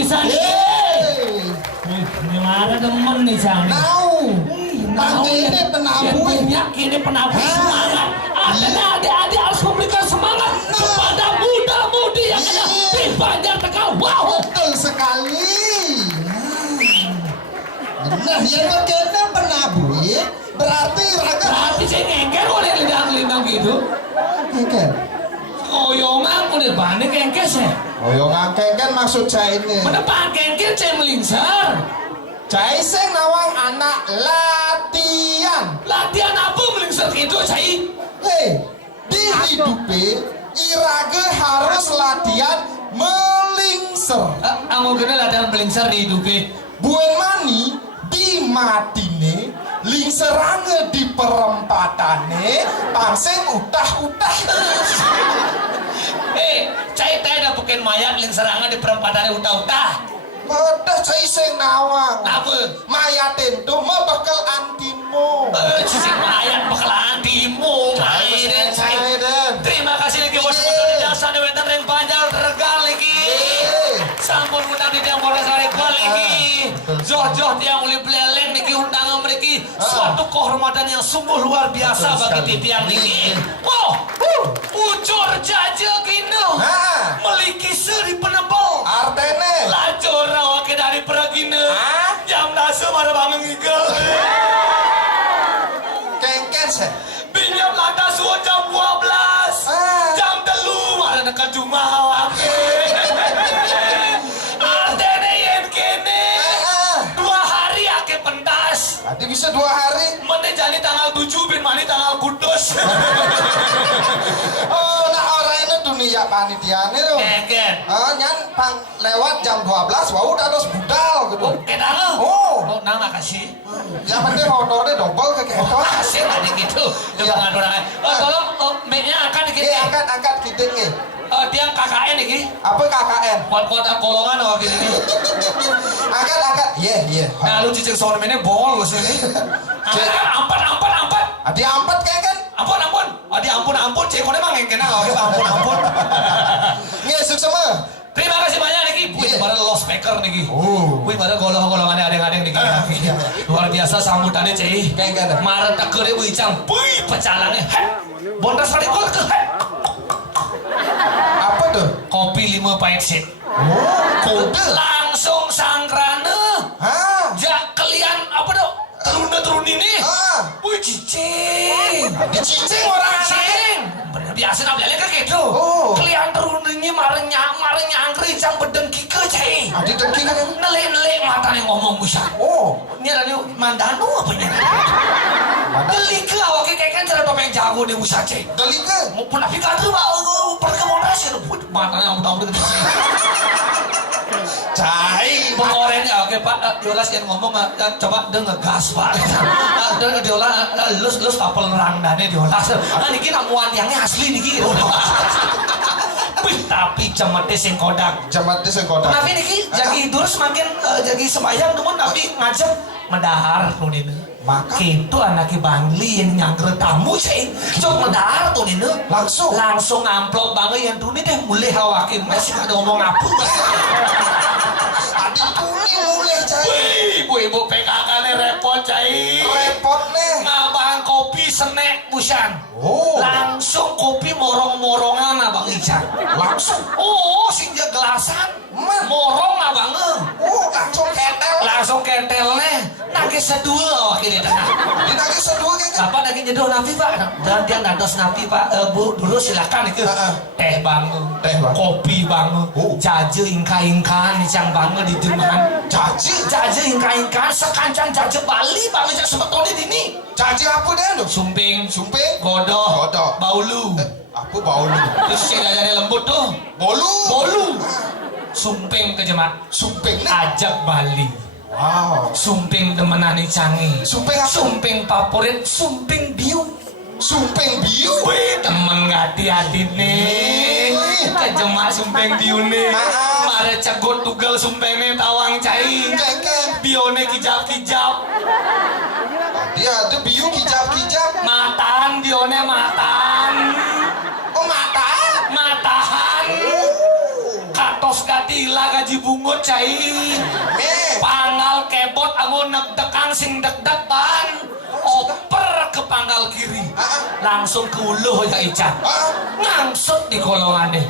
bisa nih. Ini mana temen nih Cang? Nau. Ini penabuh. Ini penabuh semangat. Adik-adik harus memberikan semangat kepada muda-mudi yang ada di Banjar Tegal. Wow. Betul sekali. Nah, yang berkena penabuh berarti raga. Berarti saya ngengker oleh lidang-lidang gitu. Ngengker. Oyongan udah banding ngengker saya. Oyongan ngengker maksud saya ini. Menepan ngengker saya melingsar. Cai sing nawang anak latihan. Latihan apa melingsar gitu saya? Hei, di hidupe irage harus latihan melingser. Kamu kena latihan melingsar di hidupnya. Buen mani di matine, lingserange di perempatane, pangseng utah-utah. Cai teh dah bukan mayat lingserangan di perempatannya utah-utah. Pada cai sing nawang. Apa? Mayat itu mah bakal antimo. Si mayat bakal antimu. Terima kasih lagi bos di jasa di Wetan Reng Banjar Tegal lagi. Sampun undang di tiang Polres Arekual lagi. Joh tiang uli beleleng niki undangan mereka. Suatu kehormatan yang sungguh luar biasa bagi tiang niki. Wow, ucur jajah kino. Meliki seri penebal. Artene. Lacur rawake dari peragina. Jam nasa mana bangun ngigel. Kengken se. Pinjam lantas jam 12. Jam telu mana dekat Jumat wake. Artene yen kene. 2 hari ake pentas. Nanti bisa 2 hari. Mene jadi tanggal 7 bin mani tanggal kudus. Oh, nah orang ini dunia panitiane tuh. Keken. Nyan pang lewat jam 12, wah udah harus budal gitu. Kenapa? Oh, Nah makasih. yang penting honornya double ke keton. Makasih tadi gitu. Coba ngadonangan. Tolong mic-nya angkat dikit. Angkat kita nih. Tiang KKN iki. Apa KKN? Kuat-kuat kolongan oh gini. Angkat. Iya. Nah lu cicing soal ini bol sini. Ampat. Adi ampat kayak kan? Ampun. Adi ampun. Cekone mah ngengkena ampun. Nggak sukses. Terima kasih banyak niki. Wih, pada lost speaker niki. Wih, pada golongannya adeng-adeng niki. Luar biasa sambutannya cei. Kayak kan? Marah takere wih cang. Wih, pecalannya. Bondas tadi kok ke. Apa tuh? Kopi 5 pahit sih. Kode. Langsung sangkrane. Ja kalian apa dong? Terun ini. Wih cicing. Dicicing orang Cicing. Bener biasa nak beli kan gitu. Kalian terun ini marenya angkri cang bedeng kike cai. Adi dengki kan? Nelek matanya ngomong bisa. Ini ada nih mandano apa ini? Beli ke awak kayak kan cara topeng jago di usaha cai. Deli ke? Mau pun api kadru pergi Monas ya. Matanya udah Cai. pengorennya oke Pak Diolas yang ngomong coba dia ngegas Pak Diolas lus kapal rangdane Diolas niki namuan yangnya asli niki tapi jamate sing kodak tapi niki jagi hidur semakin jagi sembayang temen tapi ngajak mendahar nunin maka itu anaknya Bangli yang nyangkre tamu sih cok mendahar tuh ini langsung amplop banget yang tuh ini deh mulai hawakin masih ada ngomong apa Adi kuning mulai cai. Ibu PKK nih repot cai. Repot nih. Ngabang kopi senek busan. Langsung kopi morong-morongan abang Ican. Langsung. Sinja gelasan. Morong abang. Langsung ketel nih. Nagis sedua wakil itu. Nagis sedua kan? Apa nagis nyeduh napi Pak? Dan dia ngados napi Pak. Bu dulu silakan itu. Teh bang. Kopi bang. Jaje ingka-ingkaan cang bang di Jerman. Jaje ingka-ingkaan sekancang jaje Bali bang cang sebetulnya dini. Jaje apa deh lu? Sumping. Godok. Baulu. Apa baulu? Terus si jajannya lembut tuh. Bolu. Sumping ke Jemat. Sumping nih. Ajak Bali. Wow. Sumping demenani canggih. Sumping favorit. Sumping biu. Wih, temen hati-hati nih. Kejemak sumpeng biune. Mare cegot tugal sumpengnya tawang cai. Bione kijap-kijap. Dia ada biu kijap-kijap. Matan bione matan. Oh matan. Matahan. Katos katila Haji Bungut cai. Pangal kebot amun nekdekan sing deg-degan. Oper ke panggal kiri. Langsung ke uluh ya Ican. Ngangsut di kolongannya.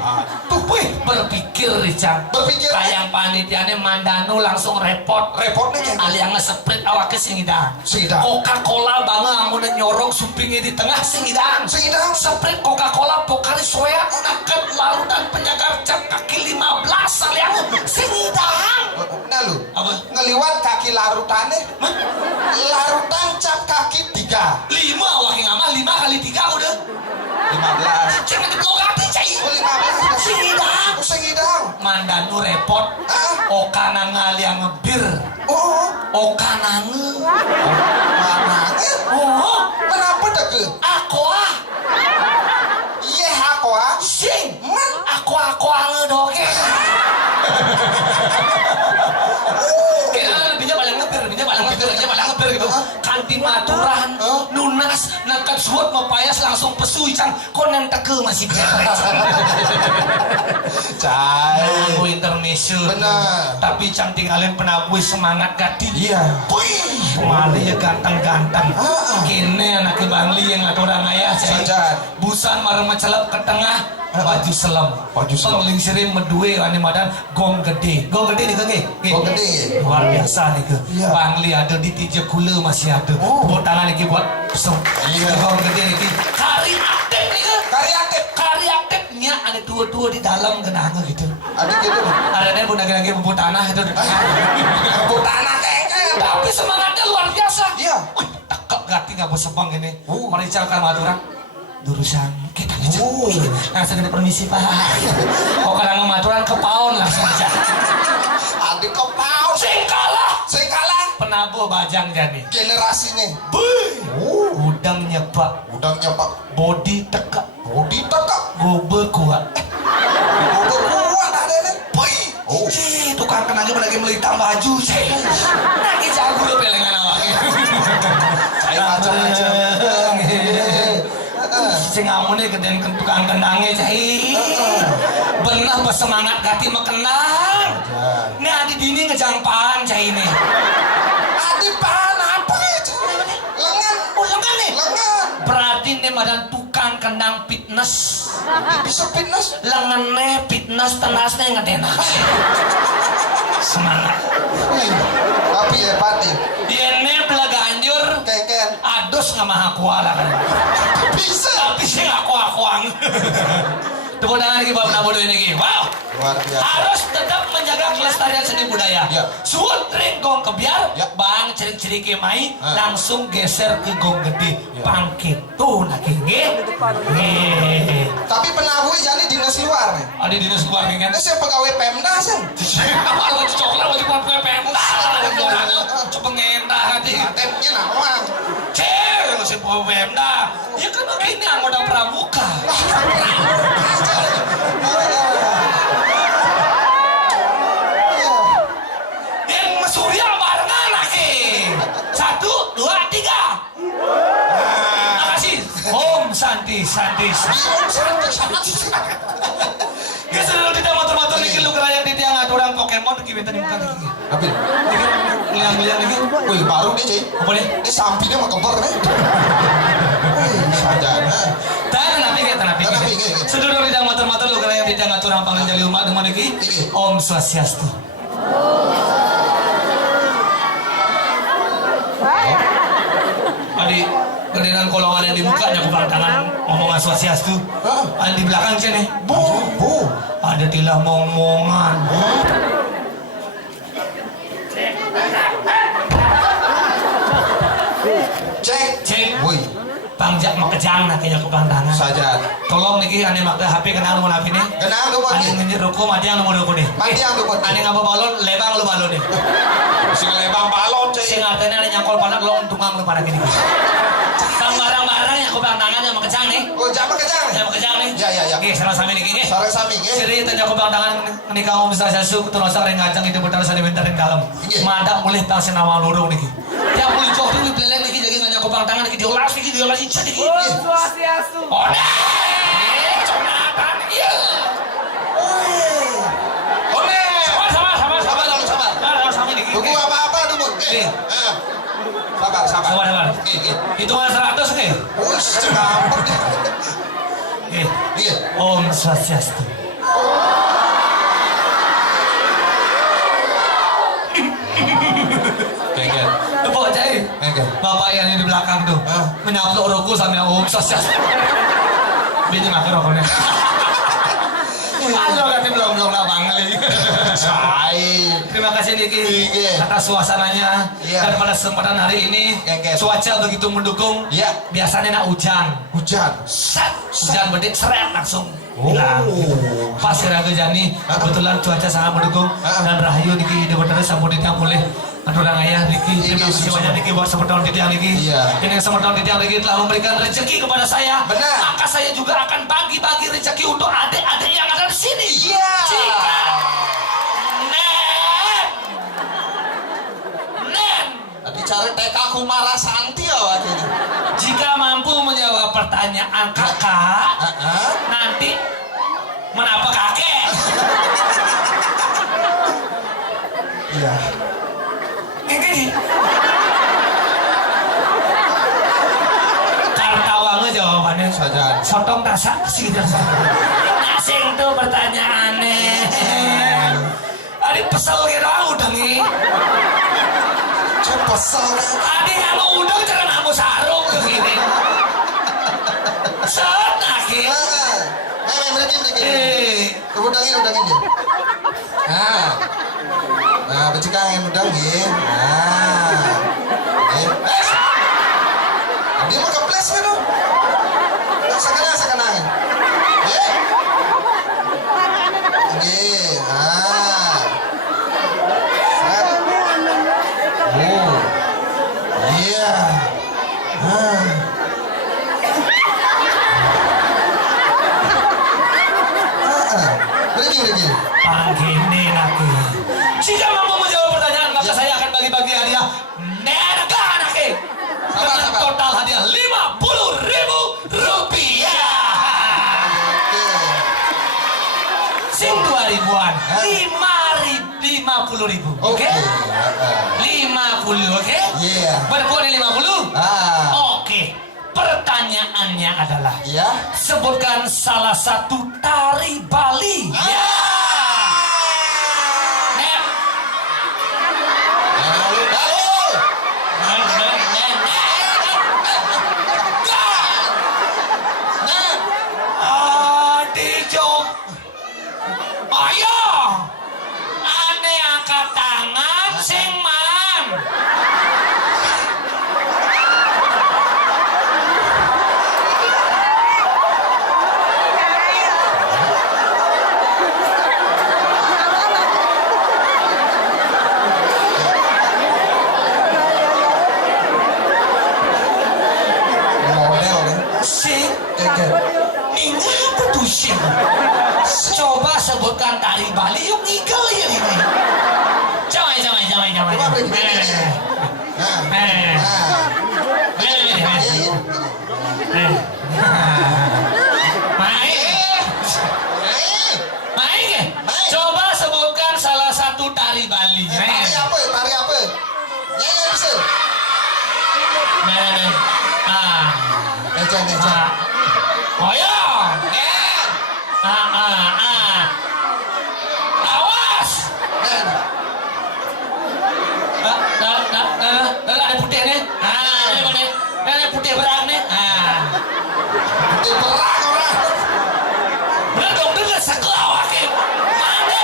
Tuh berpikir Ican. Berpikir kayak panitiane mandanu langsung repot. Repotnya kayak aliang ngeseprit awake sing idang. Coca-Cola banget amun nyorong supingnya di tengah sing idang. Seprit Coca-Cola pokali soya akan larutan penjaga jam kaki 15 aliang sing idang. Nah lu Apa? ngeliwat kaki larutannya. Larutan cap kaki 3 5 awake ngamal 5 kali 3 udah 15. jangan diblokati cai. 15 sing idang mandanu repot. Okana ngaliang ngebir. Okana Mana? Kenapa dege? Aqua Iya aqua. sing aqua ngedoke. Lebihnya paling ngebir gitu. Kanti maturan, nunas, nakat suot mapayas langsung pesu Ican. Konen teke masih beres. Cai. Aku intermezzo. Benar. Tapi Ican tinggalin penabuh semangat gati. Iya. Wih, mali ya ganteng-ganteng. Kini anaknya Bangli yang ngatur orang ayah cai. Busan marah mencelap ke tengah. Baju selam. Pengling sirim medue ane madan gong gede. Gong gede nih kenge. Gong gede. Luar biasa nih ke. Iya. Bangli ada di tija kula masih ada. Buat tangan nih buat pesong. Iya. Gong gede nih. Kari aktif nih ke. Kari aktifnya ada dua-dua di dalam genangan gitu. Ada gitu. Ada nih lagi bubut tanah itu. Bubut tanah kayaknya. Tapi semangatnya luar biasa. Iya. Wih, tekak gati nggak bos sepang ini. Mericakan maturan. Durusan kita langsung kita permisi Pak. Kok kadang maturan ke paon langsung aja. Adik ke paun. Sing kalah. Penabuh bajang jani. Generasinya. Udang nyepak. Body tekak. Gobe kuat. Ada nih. Cih, tukang kenanya lagi melitang baju cih. Lagi jago lo pelengan awaknya. Saya macam-macam. Sing amune gedean tukang kendangnya cai. Bener bersemangat gati mekenang. Ini adi dini ngejangpaan cai ini. Adi pan apa ya? Lengan. Lengan nih. Lengan. Berarti ini madan tukang kendang fitness. Bisa fitness. Lengannya fitness tenasnya ngedenak. Semangat. Tapi hebat ya. Ini belaga anjur. Keken. Adus nggak maha kuala kan. Bisa. Tapi sih aku-akuang. Tepuk tangan lagi Pak Nabodo ini. Wow. Luar biasa. Harus tetap menjaga kelestarian seni budaya. Ya. Suut ring gong kebiar, Ya. bang cerik-cerik mai, langsung geser ke gong gede. Pangkit tuh lagi nge. Tapi penabuh jadi dinas luar nih. Ada dinas luar kan? Ini saya pegawai Pemda sih. Kalau coklat wajib pakai pemda. Coba ngendah hati. Temnya nawang. Cek, si pemda. Ya kan begini anggota pramuka. Yang Surya barengan lagi. 1, 2, 3. Makasih. Om Santi. Ya sudah tidak motor-motor lagi lu kerajaan di tiang aturan Pokemon kita di muka lagi. Tapi Liang-liang lagi. wih baru nih cuy. Apa nih? Ini sampingnya mah kembar nih. Wih sajana. Tanapi. Sudah tidak motor-motor lu kerajaan di tiang aturan panggil jali umat dengan lagi. Om Swastiastu. Adi, kedengaran kolongan yang di mukanya kupang tangan omongan Swastiastu. Ada di belakang sini. Bu. Ada tilah mong-mongan. Cek. Wih. Pangjak makejang nak kaya kupang tangan. Saja. Tolong niki ane makda HP kenal nomor HP ni. Kenal lu Ane pati. ngenyit ruko matiang nomor ruko ni. Matiang lu pati. Ane ngapa balon lebang lu balon ni. Sing lebang balon cuy. Sing artinya ane nyangkol panak lo tungang lu pada gini. Tang barang-barang yang kupang tangan yang makejang ni. Oh jangan kejang. Yang makejang ni. Ya. Oke, salah sami niki ni. Sore sami nge. Siri tanya kupang tangan nikah om sasu kutunosa ring ngajang itu betar sa bentar ring dalam. Iya. Madak mulih tang senawa lurung niki. Tiap mulih coh ni peleleng niki jadi nganya kupang tangan niki diolas ica niki. Swastiastu. Oke. Conatan. Iya. Oke. Sama. Sabar. Hitungan 100 oke. Wis gampang. Oke. Iya. Om Swastiastu. Pengen. Bapak cai. Pengen. Bapak yang di belakang tuh menyaplok rokok sama Om Swastiastu. Bini makan rokoknya. Halo katanya belum lapang kali. Terima kasih Niki atas suasananya dan pada kesempatan hari ini cuaca begitu mendukung. Biasanya nak hujan. Hujan bedik seret langsung hilang. Pas Raga Jani kebetulan cuaca sangat mendukung dan Rahayu Niki terus sambut ditang boleh. Aturang ayah Niki, terima kasih banyak Niki buat semertaun titiang Niki. Ini semertaun titiang Niki telah memberikan rezeki kepada saya. Maka saya juga akan bagi-bagi rezeki untuk adik-adik yang ada di sini. Jika Nen Bicara TK Kumara Santi ya wakil. Jika mampu menjawab pertanyaan kakak, nanti menapa kakek? Iya. Ini Kartawangnya jawabannya Saja. sotong tasak sih asing tuh pertanyaannya. Adik pesel kira udang nih. Pesel. Adik kalau udang jangan kamu sarung begini. Set lagi. Udangin. Nah, becikangin udangin. Dia mau keples kan dong? Sekarang. Gini lagi. Jika mampu menjawab pertanyaan, maka saya akan bagi-bagi hadiah. Neraka anaknya. Dengan total hadiah Rp50.000. Sing 2.000-an. 50.000. Oke? 50, oke? Berkuat 50? Oke. Pertanyaannya adalah sebutkan salah satu tari Bali. Ayo, ane angkat tangan sing man. Sing, ini apa tuh sing? Coba sebutkan tari Bali yuk ngigel ya ini. Coba. Main. Coba sebutkan salah satu tari Bali. Tari apa? Nyanyi bisa. Ejan. Oh ya. Awas. Ada putih nih. Ada putih berang nih. Putih berang orang. Bener dong dengar sekelawaknya. Mana?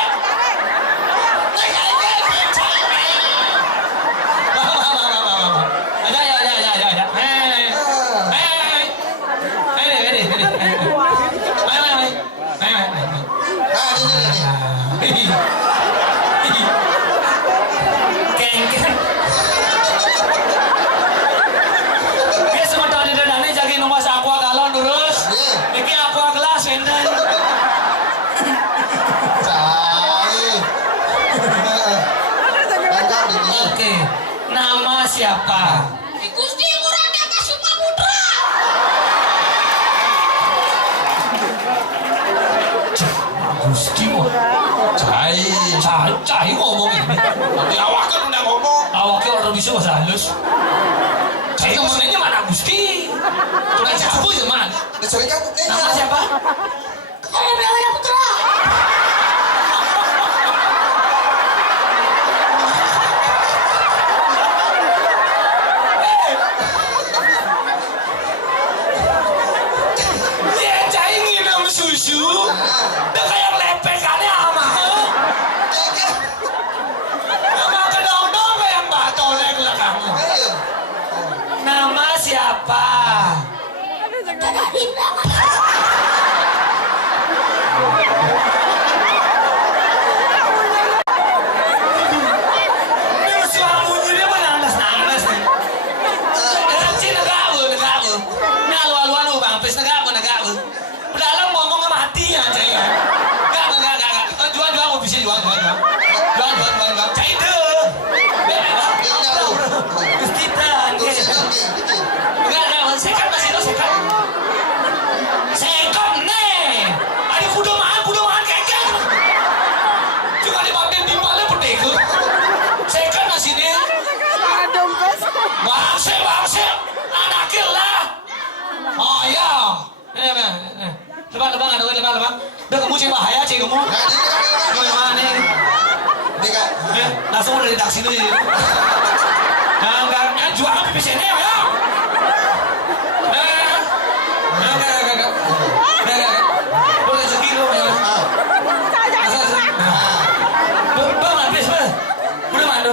Oke, nama siapa? Gusti Ngurah Daka Sumaputra. Gusti kok. Cai ngomong ini. Nanti awak kan udah ngomong. Awaknya orang bisa bahasa halus. Saya temennya mana Gusti? Tukang sapu zaman. Dicari kamu Nama siapa? Raya Putra. Dia cai nginum susu. Udah kayak lepekannya ama. Nama kedong-dong kayak batolek lah kamu. Nama siapa? Ini suara bunyinya mana nanas nih? Cina negabu. Ini alu-aluan lu bang, pes negabu. Pedalang ngomong sama hati ya, cai. Enggak. Jual mau bisa jual. Cai deh. Gusti Pran. Enggak, sekat masih lo sekat. Sekat nih. Ada kudomaan kekek. Cuma dipakai timbalnya pedego. Sekat masih nih. Bangse. Anaknya lah. Oh iya. Lebang. Udah kamu cek bahaya cek kamu. Gimana nih? Langsung udah redaksi dulu. Enggak jualan pipis ini ya. Enggak. Boleh rezeki lu ya. Bang habis bang. Udah mana?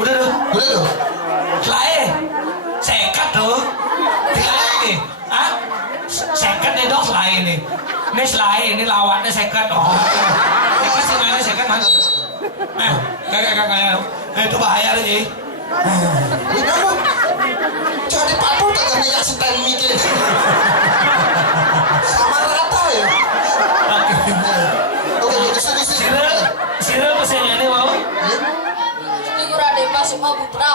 Udah tuh. Selai. Sekat tuh. Selai. Hah? Sekat nih dok selai nih. Ini selai, ini lawannya sekat. Oh. Sekat sih mana sekat mana? Kagak. Itu bahaya nih. Jangan dipapur kagak minyak setel mikir. Sama rata ya. Oke, diskusi. Sira pesenannya mau? Gusti Ngurah Depa Sukma Putra.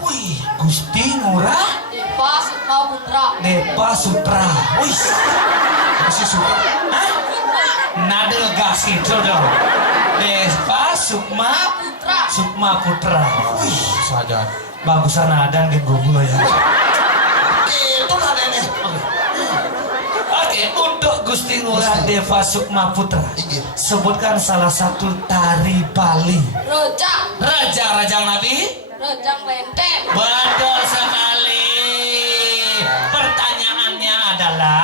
Wih, Gusti Ngurah Depa Sukma Putra. Depa Sutra. Wih, Masih suka. hah? Nada ngegas gitu dong. Depa Sukma Putra. Wih, Saja. bagusan nada di Google ya. Itu nadanya. Oke, untuk Gusti Ngurah Depa Sukma Putra, Iya. sebutkan salah satu tari Bali. Rejang Nabi. Lenteng. Betul sekali. Pertanyaannya adalah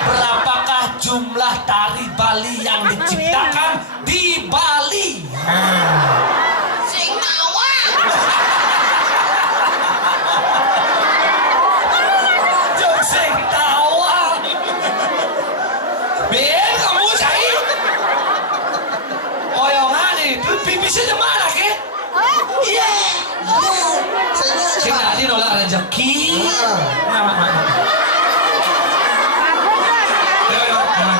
berapakah jumlah tari Bali yang diciptakan di Bali? Sing nawa. Joseng tawa. Ben kamu cai. Oyongan itu pipisnya mana ke? Iya. Sing nadi nolak rezeki. Ayo, bang.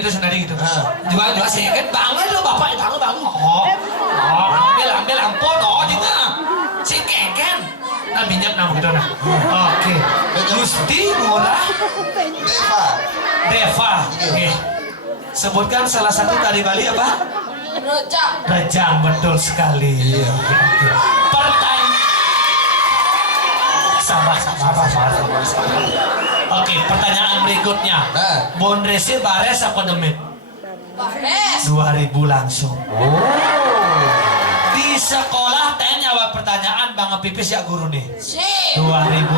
Senari gitu. Jual sedikit banget lo bapak itu bang. Ambil ampun. Juga. Si keken. Nah minyak nama gitu nah. Oke. Gusti Ngurah Deva. Oke. Sebutkan salah satu tari Bali apa? Rejang, betul sekali. Pertanyaan. Sabar. Oke, pertanyaan berikutnya. Bondresi bares apa demit? Bares. 2000 langsung. Di sekolah tanya jawab pertanyaan Bang Pipis ya guru nih. 2000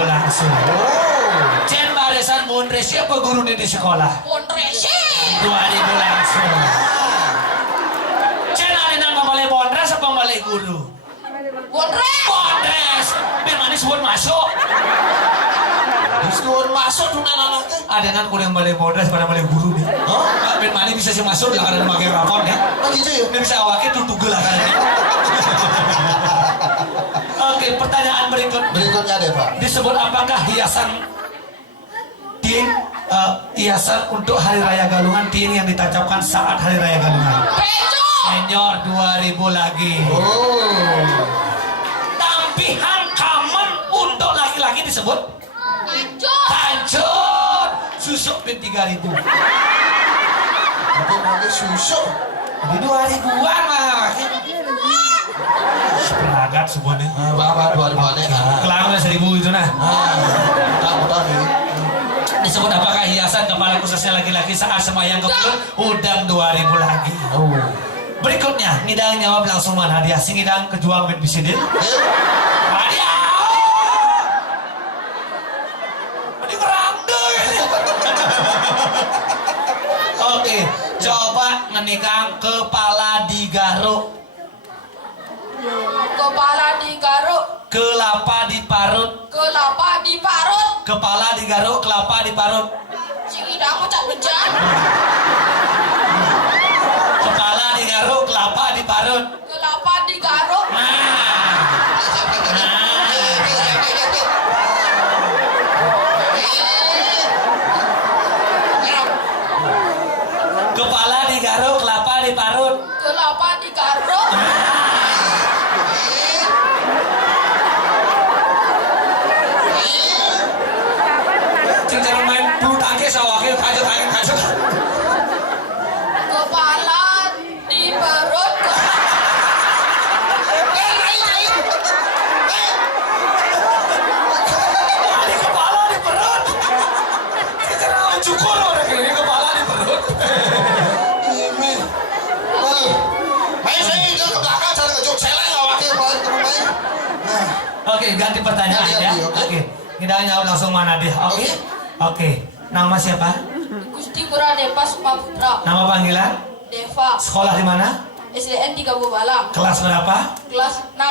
langsung. Cen barisan bondresi apa guru nih di sekolah? Bondresi. 2000 langsung. Cen ada nama balai bondres apa balai guru? Bondres. Biar manis buat masuk. Disuruh masuk tuh anak-anaknya. Ada nan kuliah balai bondres pada balai guru nih. Oh, Biar manis bisa sih masuk lah karena pakai rapor ya. oh gitu ya. Ini bisa awaknya tutup lah kan. Oke, pertanyaan Berikutnya deh Pak. disebut apakah hiasan tiing hiasan untuk Hari Raya Galungan tiing yang ditancapkan saat Hari Raya Galungan? Bejo. Senior 2000 lagi. Oh, Tampihan common untuk laki-laki disebut Lanjut. hancur. Susuk pin 3000. aku pakai susu. Di 2000-an mah. Peragat semuanya. Bapak 2000 Kelang 1000 itu nah. Mudah-mudahan ini. Disebut apakah hiasan kepala khususnya laki-laki saat sembahyang kebetulan udang 2000 lagi. Berikutnya ngidang jawab langsung mana hadiah sing ngidang kejuang ben bisidin. Hadiah. Ini kerang deh. Oke, coba ngenikang kepala digaruk. Kepala digaruk. Kelapa diparut. Kelapa diparut. Kepala digaruk, kelapa diparut. Sing idang ucap bejan. Kepala digaruk, kelapa diparut. Kelapa digaruk. Kepala digaruk, kelapa diparut. Kelapa digaruk. Cara main bulu tangkis awaknya kajet. Kepala diparut. Ini kepala di perut. Cara cukur orang ini kepala di perut. Ini. Main saya itu ke belakang cara ngejuk seleng awaknya main ke main. Oke, ganti pertanyaan Ganti, ya. oke. Oke, kita jawab langsung mana dia. Oke. Oke. Nama siapa? Gusti Pura Deva Sumaputra. Nama panggilan? Deva. Sekolah di mana? SDN 3 Bobalang. Kelas berapa? Kelas 6.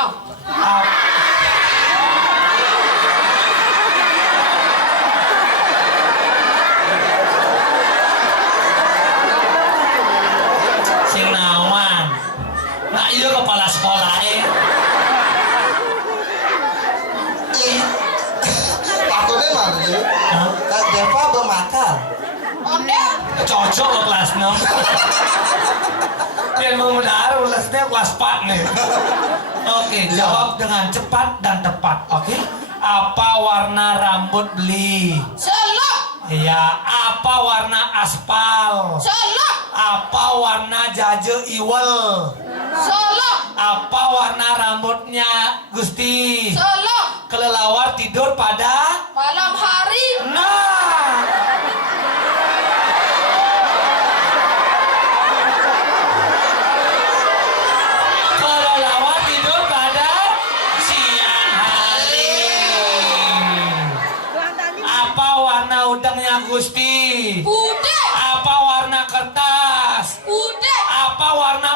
Sing nawan. Nah, iya kepala sekolah Takutnya mana ya? Kak Deva bermakar. Onde. Cocok lo kelas 6. Dia mengudara kelasnya kelas 4 nih. Oke, jawab dengan cepat dan tepat. Oke. Apa warna rambut beli? Selok. Ya, apa warna aspal? Selok. Apa warna jaje iwel? Selok. Apa warna rambutnya Gusti? Selok. Kelelawar tidur pada? Malam hari. Nah. Kelelawar tidur pada siang hari. Apa warna udangnya Gusti? Putih. Apa warna kertas? Putih. Apa warna